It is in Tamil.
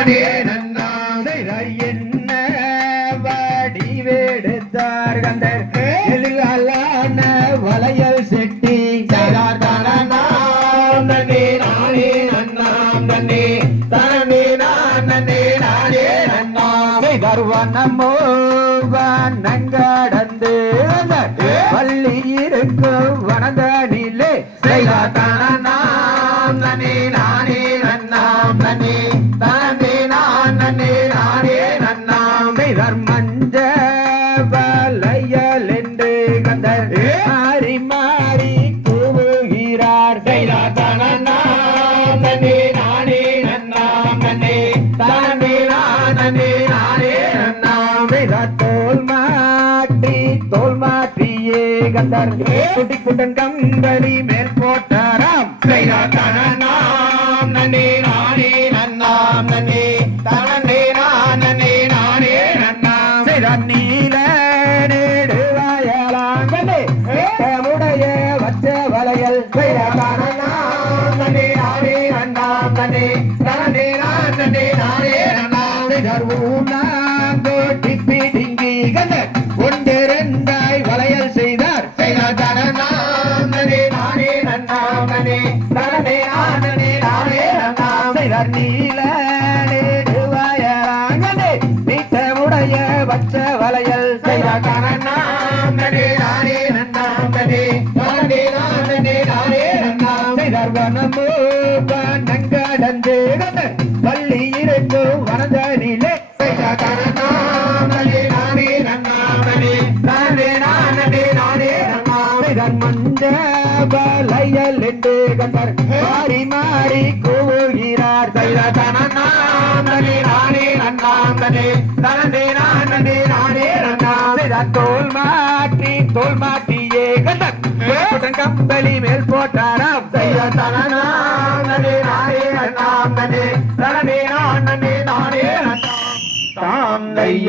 நானே நன்னாம் என்ன வடிவெடுத்தார் கந்தர் எழிலான வளையல் செட்டி செய்தார் தனநாம் நன்னே நானே நன்னாம் நன்னே தனனே நான் நன்னே நானே நன்னாம் செய்தார் வனமோ வனங்கடந்து பள்ளி இருக்கும் வனதனிலே செய்தார் தனநாம் நன்னே நானே நன்னாம் நன்னே தனனே நான் நன்னே நானே நன்னாம் செய்தார் மஞ்ச வளையல் என்று கந்தர் மாறி மாறி கூவுகிறார் செய்தார் தனநாம் நன்னே நானே நன்னாம் நன்னே தனனே நான் நன்னே நானே நன்னாம் செய்தார் தோல் மாற்றியே கந்தர் குட்டிக்குட்டன் கம்பளி மேல் போட்டாராம் செய்தார் தனநாம் நன்னே நானே நன்னாம் நன்னே தனனே நான் நன்னே நானே நன்னாம் செய்தார் நீல நெடுவாயலாங்கலே உடைய வச்ச வளையல் செய்தார் தனநாம் நன்னே நானே நன்னாம் நன்னே தனனே நான் நன்னே நானே நன்னாம் செய்தார் ஊனாங்கோட்டி பிடிங்கி கந்தர் ஒன்றிரண்டாய் வளையல் செய்தார் செய்தார் தனநாம் நன்னே நானே நன்னாம் நன்னே தனனே நான் நன்னே நானே நன்னாம் செய்தார் நீல நெடுவாயலாங்கலே உடைய வச்ச வளையல் செய்தார் தனநாம் நன்னே நானே நன்னாம் நன்னே தனனே நான் நன்னே நானே நன்னாம் செய்தார் வனமோ வனங்கடந்து கந்தர் பள்ளி இருக்கும் வனதனிலே செய்தார் தனநாம் நன்னே நானே நன்னாம் நன்னே தனனே நான் நன்னே நானே நன்னாம் செய்தார் மஞ்ச வளையல் என்று கந்தர் மாறி மாறி கூவுகிறார் செய்தார் தனநாம் நன்னே நானே நன்னாம் நன்னே தனனே நான் நன்னே நானே நன்னாம் செய்தார் தோல் மாற்றியே கந்தர் குட்டிக்குட்டன் கம்பளி மேல் போட்டாராம் செய்தார் தனநாம் நன்னே நானே நன்னாம் நன்னே தனனே நான் நன்னே நானே நன்னாம் தாம் கைய